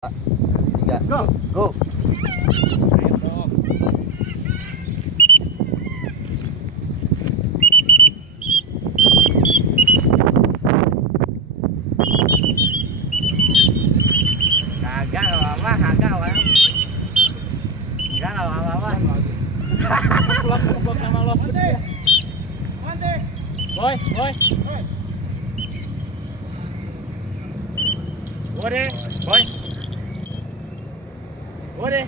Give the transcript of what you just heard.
Tiga, go. Kagak apa-apa, kagak apa. Enggak apa-apa. Blok sama lo. Mante. Boy. Boleh, boy. Boleh.